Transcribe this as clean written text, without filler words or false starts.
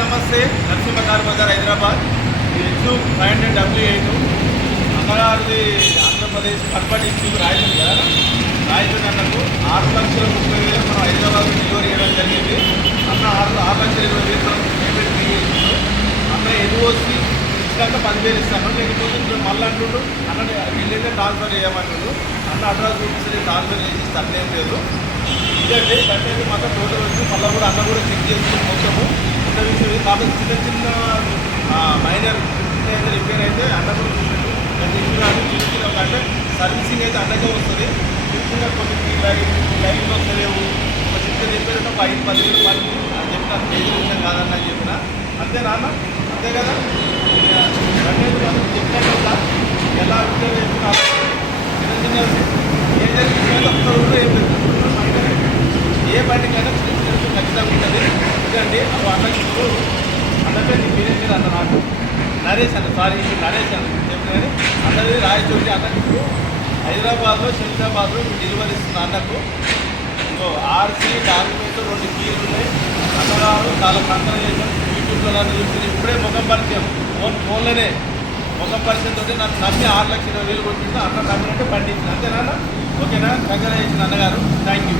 నమస్తే. Narasimha car Bazar Hyderabad. H 500W8 అన్నగారిది ఆంధ్రప్రదేశ్ కడపటి ఇష్యూ రాయచూరు కదా. రాయచూరు అన్నకు 6,30,000 మనం హైదరాబాద్ డెలివరీ చేయడం జరిగింది. అన్న 6,20,000 మనం పేమెంట్ పే చేసిండు. అన్న ఎన్ఓసి ఇచ్చినాక 10,000 ఇస్తాను, లేకపోతే ఇప్పుడు మళ్ళీ అంటుండు అన్న వీళ్ళైతే ట్రాన్స్ఫర్ చేయమంటుండు. అన్న అడ్రస్ చూపిస్తే ట్రాన్స్ఫర్ చేసి తప్పేం లేదు. ఇదండి కట్టేది మాత్రం టోటల్ వచ్చి మళ్ళీ కూడా అన్న కూడా చెక్ చేసుకుని మొత్తము ఇంత విషయం కాబట్టి చిన్న చిన్న మైనర్ అయితే రిపేర్ అయితే అన్న కూడా చూసాడు. చిన్న చిన్న అంటే సర్వీసింగ్ అయితే అన్నకే వస్తుంది. చిన్న చిన్న కొన్ని లైన్లో వస్తలేవు, ఒక చిన్న రిపేర్ ఒక 5-10,000 పని అని చెప్పిన పేజీ విషయం కాదన్న అని చెప్పిన. అంతే నాన్న, అంతే కదా. కట్టేది మాత్రం చెప్పినట్టు ఎలా రిపేర్ చేస్తున్నారు చిన్న చిన్న ఏం జరిగింది ఒక్క ఊళ్ళో ఏం లేదు. ఏ బండికైనా చిన్న చిన్న ఖచ్చితంగా ఉంటుంది. ఎందుకండి అప్పుడు అన్నకు అన్నకే నీ పేరు అన్న నాకు నరేష్ అన్న, సారీ నరేష్ అన్న చెప్పినని అన్నది రాయచూరి అన్నకు హైదరాబాద్లో శంషాబాద్లో డెలివరీ ఇస్తున్న అన్నకు. ఇంకో ఆర్సీ డాక్యుమెంట్ 2 కీలు ఉన్నాయి. అన్నగారు చాలా కంగ్రాచులేషన్. యూట్యూబ్లో చూసి ఇప్పుడే ముఖం పరిచయం ఫోన్లోనే ముఖం పరిచయం తోటి నన్ను నమ్మి 6,20,000 కొట్టింది. అన్న నమ్మినట్టు పండించింది. అంతేనా? ఓకేనా? కంగ్రాచులేషన్ అన్నగారు. Thank you.